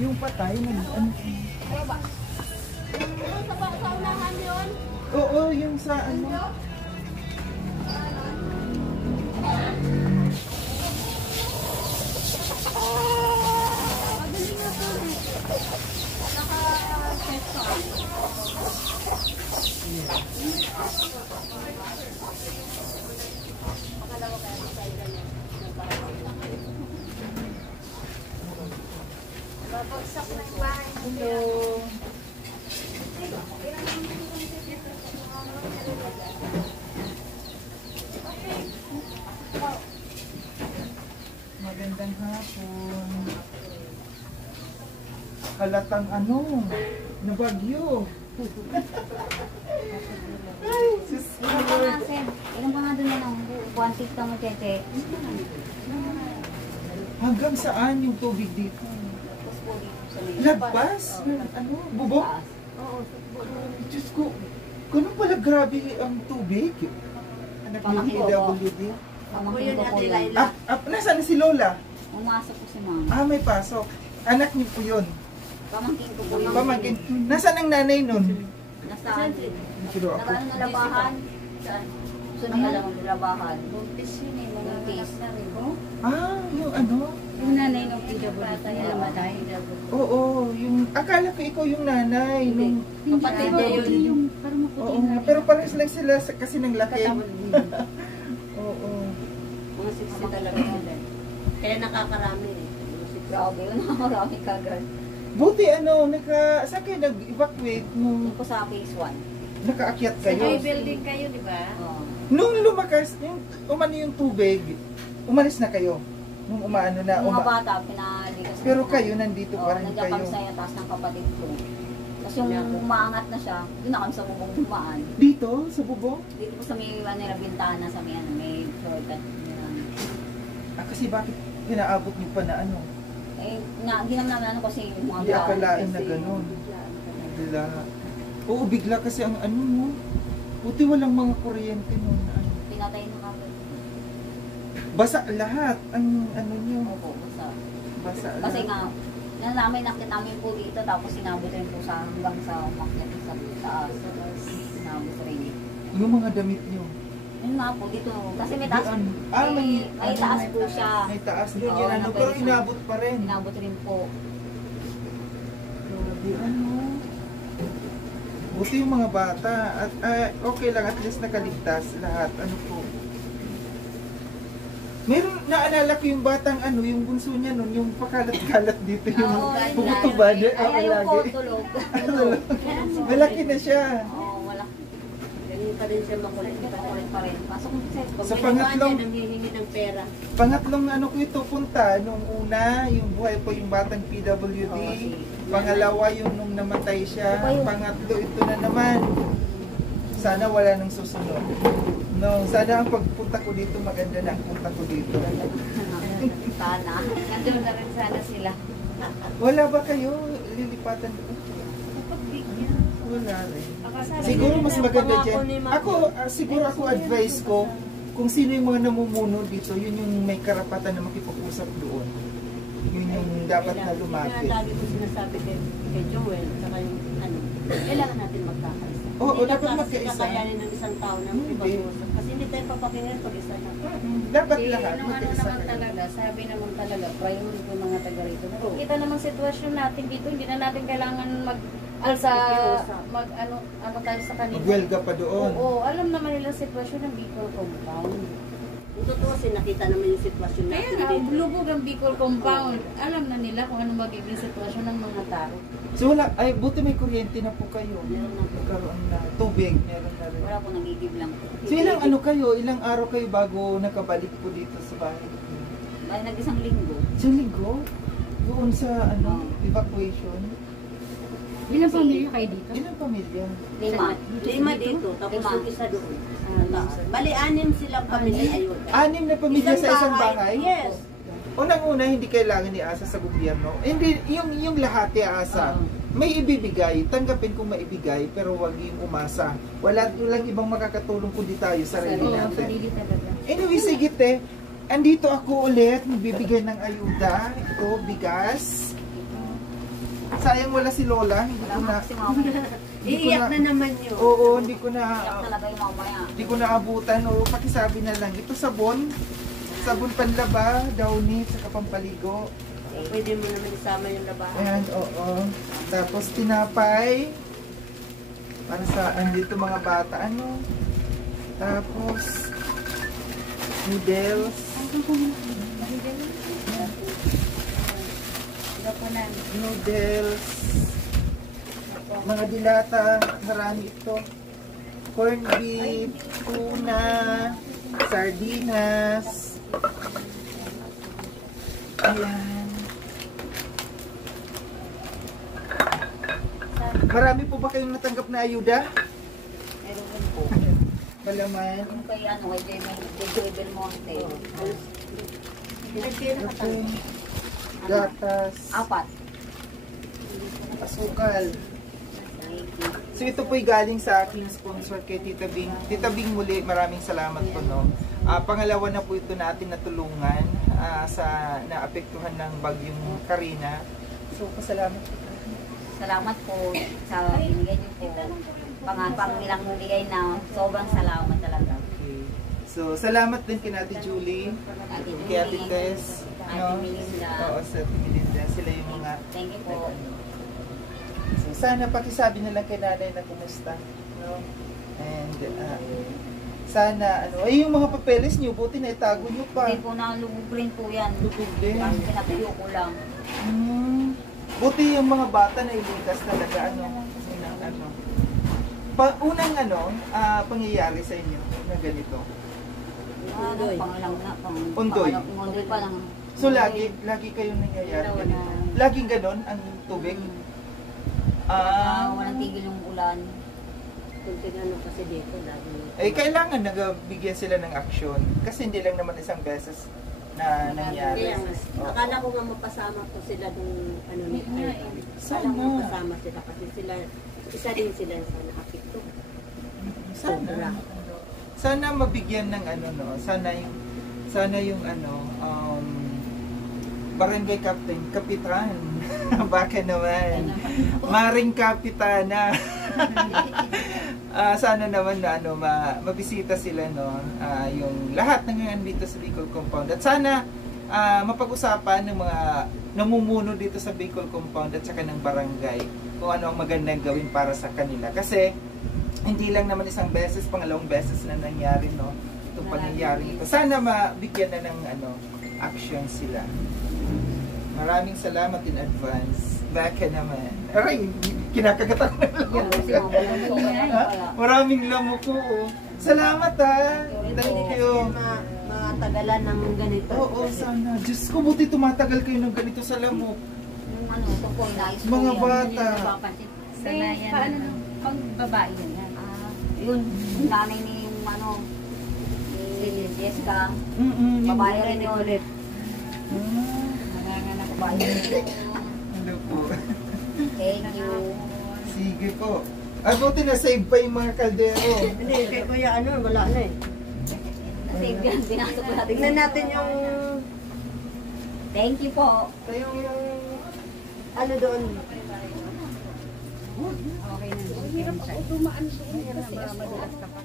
Yung patay, ano? Sa unahan yun? Oo, yung sa ano. Magaling nga po eh. Naka-pesto ako. Pangalawa kaya sa ganyan. Babagsak na yung bahay. Hello. Magandang hapon. Halatang ano, na bagyo. Ay, sis. Ilan pa nga, Seb? Ilan pa nga doon yan ang buwantik ka mo, Cheche? Hanggang saan yung tubig dito? Tapos po dito sa may... Lagpas? Ano? Bubok? Oo. Diyos ko, ganun pala grabe ang tubig. Anak yung PWD. Pamangkin ko po yun. Nasaan si Lola? Umasok ko si Mama. Ah, may pasok. Anak niyo po yun. Pamangkin ko po yun. Pamangkin. Nasaan ang nanay nun? Nasaan? Pero ako. Nakaano na labahan? Saan? Gusto niya alam ang labahan. Buntis yun eh. Buntis. Ah, yung ano? Yung nanay ng PWD niya namatay. Oo, yung akala ko ikaw yung nanay. Nung, Kapatid niya yun. Parang oo, pero parehas lang sila kasi ng laki. Oo. Mga 60 talaga sila. Kaya nakakarami eh. Grabe yun. Nakakarami kagad. Buti ano, saan kayo nag-evacuate nung Yung po sa phase 1. nakaakyat kayo? May building kayo, di ba? Oo. Nung lumakas, umano yung tubig, umalis na kayo. Nung umaano na. Yung mga bata, pinaligas. Pero kayo, nandito pa rin nandiyan kayo. kami sa taas ng kapatid ko. Tapos yung umaangat na siya, doon na kami sa bubong dumaan. Dito? Sa bubong? Dito po sa may nila bintana, sa may ano, may shortcut. Kasi bakit pinaabot niyo pa na ano? Eh, ginam namin ano kasi yung mga Hindi akalain na gano'n. Bigla. Oo, bigla kasi ang ano mo. Buti walang mga kuryente nun. Ano. Pinatay na kami. Basa lahat. Ang ano niyo. Opo, basta. Basa Kasi lahat. nga, namin nakita namin po dito, tapos sinabot rin po sa hanggang sa umakyat sa taas. Sinabot rin. Yung mga damit niyo. Yun nga po, dito. Kasi may taas. May ano, taas po siya. May taas doon. Oo, Yan ano. Pero inabot pa rin. Inabot rin po. Grabe, ano. Buti yung mga bata. At okay lang. At least nakaligtas lahat. Ano po. Meron, naalala ko yung batang ano, yung bunso niya nun, yung pakalat-kalat dito, yung pumutubad. Ayaw po, tulog. Malaki na siya. Oo, wala. Ganun pa rin siya makulit pa rin. Pasok mo Sa pangatlong, nanghihingi ng pera. pangatlong ano ko ito punta, nung una, yung buhay po yung batang PWD. Pangalawa yung nung namatay siya. Pangatlo, ito na naman. Sana wala nang susunod. No, sana ang pagpunta ko dito, maganda na ang punta ko dito. Sana. Nandun na rin sana sila. Wala ba kayo lilipatan ko? Wala rin. Siguro mas maganda dyan. Ako, siguro ako advice ko, kung sino yung mga namumuno dito, yun yung may karapatan na makipag-usap doon. Yun yung dapat na lumapit. Kaya lagi ko sinasabi kay Joel, saka yung ano, kailangan natin magkakaisa. Oo, dapat magkaisa. Kakayanin ng isang tao na makipag-usap. Kasi hindi tayo papakinggan pag isa na. Dapat lahat Ano magkaisa naman kayo. talaga, sabi naman talaga, priority ko mga taga rito. Kita naman sitwasyon natin dito, hindi na natin kailangan mag-alsa, ano tayo sa kanila. Magwelga pa doon. Oo, alam naman nila sitwasyon ng Bicol Compound. Kung totoo kasi nakita naman yung sitwasyon Kaya natin nga, dito. lubog ang Bicol Compound. Alam na nila kung ano magiging sitwasyon ng mga tao. So wala, ay buti may kuryente na po kayo. Meron na po. Nagkaroon na tubig, meron na rin. Wala po nagigib lang po. So ilang ano kayo, ilang araw kayo bago nakabalik po dito sa bahay? Ay, nag-isang linggo. Isang linggo? Doon sa ano, evacuation? Ilang pamilya kayo dito? Ilang pamilya? 5. 5 dito, tapos yung isa doon. Bali, 6 silang pamilya ayun. 6 na pamilya sa isang bahay? Yes. Unang-una, hindi kailangan iasa sa gobyerno. Hindi, yung lahat iasa. May ibibigay, tanggapin kung maibigay, pero wag yung umasa. Walang ibang makakatulong kundi tayo, sarili natin. Sarili talaga. Anyway, sige te, andito ako ulit, magbibigay ng ayuda. Ito, bigas. Sayang wala si Lola. Hindi ko na... Si mama. Iiyak na naman yun. Oo, hindi ko na... Iyak talaga yung mamaya. Hindi ko naabutan. O, pakisabi na lang. Ito sabon. Sabon panlaba, Downy, saka pampaligo. Pwede mo naman isama yung labahan. Ayan, oo. Tapos tinapay. Para sa andito mga bata. Ano? Tapos noodles. Noodles. Mga dilata. Marami ito. Corned beef. Tuna. Sardinas. Ayan. Marami po ba kayong natanggap na ayuda? Meron din po. Malaman. Yung kay ano, kay Joy Belmonte. Okay. Gatas. 4. Asukal. So ito po'y galing sa aking sponsor kay Tita Bing. Tita Bing, muli maraming salamat po, no. Pangalawa na po ito natin natulungan sa naapektuhan ng bagyong Karina. So pasalamat po. Salamat po sa binigay niyo po. Pang ilang bigay na sobrang salamat talaga. Okay. So salamat din kay Ate Julie, kay Ate Tess, Ate Melinda. Oo, sa Ate Melinda. Sila yung mga... Thank you po. So sana pakisabi na lang kay nanay na kumusta, no? And sana ano, ay yung mga papeles niyo buti na itago niyo pa. Hindi po na lubog rin po yan. Lubog din. Kasi pinatuyo ko lang. Buti yung mga bata na ilikas talaga ano. Unang pangyayari sa inyo na ganito. Undoy. Undoy. Undoy pa lang. So lagi kayong nangyayari ganito. Laging ganon ang tubig. Walang tigil yung ulan. Kunting ano kasi dito lagi. Kailangan nagbigyan sila ng aksyon kasi hindi lang naman isang beses na nangyari. Akala ko nga mapasama ko sila nung ano ni Ivan. Akala ko mapasama sila kasi sila, isa din sila sa nakapito. Sana mabigyan ng ano, no. Sana yung barangay captain, kapitan. Baka naman. Maring kapitana. Sana naman na mabisita sila, no. Yung lahat ng nandito sa Bicol Compound. At sana mapag-usapan ng mga namumuno dito sa Bicol Compound at saka ng barangay kung ano ang magandang gawin para sa kanila. Kasi hindi lang naman isang beses, pangalawang beses na nangyari, no, itong pangyayari ito. Sana mabigyan na ng action sila. Maraming salamat in advance. Baka naman. Aray, kinakagatan na lang. Maraming lamok ko. Salamat Thank you. Matagalan ng ganito. Oo, sana. Diyos ko, buti tumatagal kayo ng ganito sa lamok. Ito po, nais po Mga yan. bata. Sanayan paano pang babae yan? Yun, yung nanay ni si Jessica. Babae rin yun. Babae rin yun. Hello po. Thank you. Sige po. Buti na-save pa yung mga kaldero. Hindi, kay kuya wala na eh. Save yan, pinasok ko natin. Tignan natin yung... Thank you po. yung ano doon. Okay na. Hirap ako dumaan doon kasi madalas ka pa.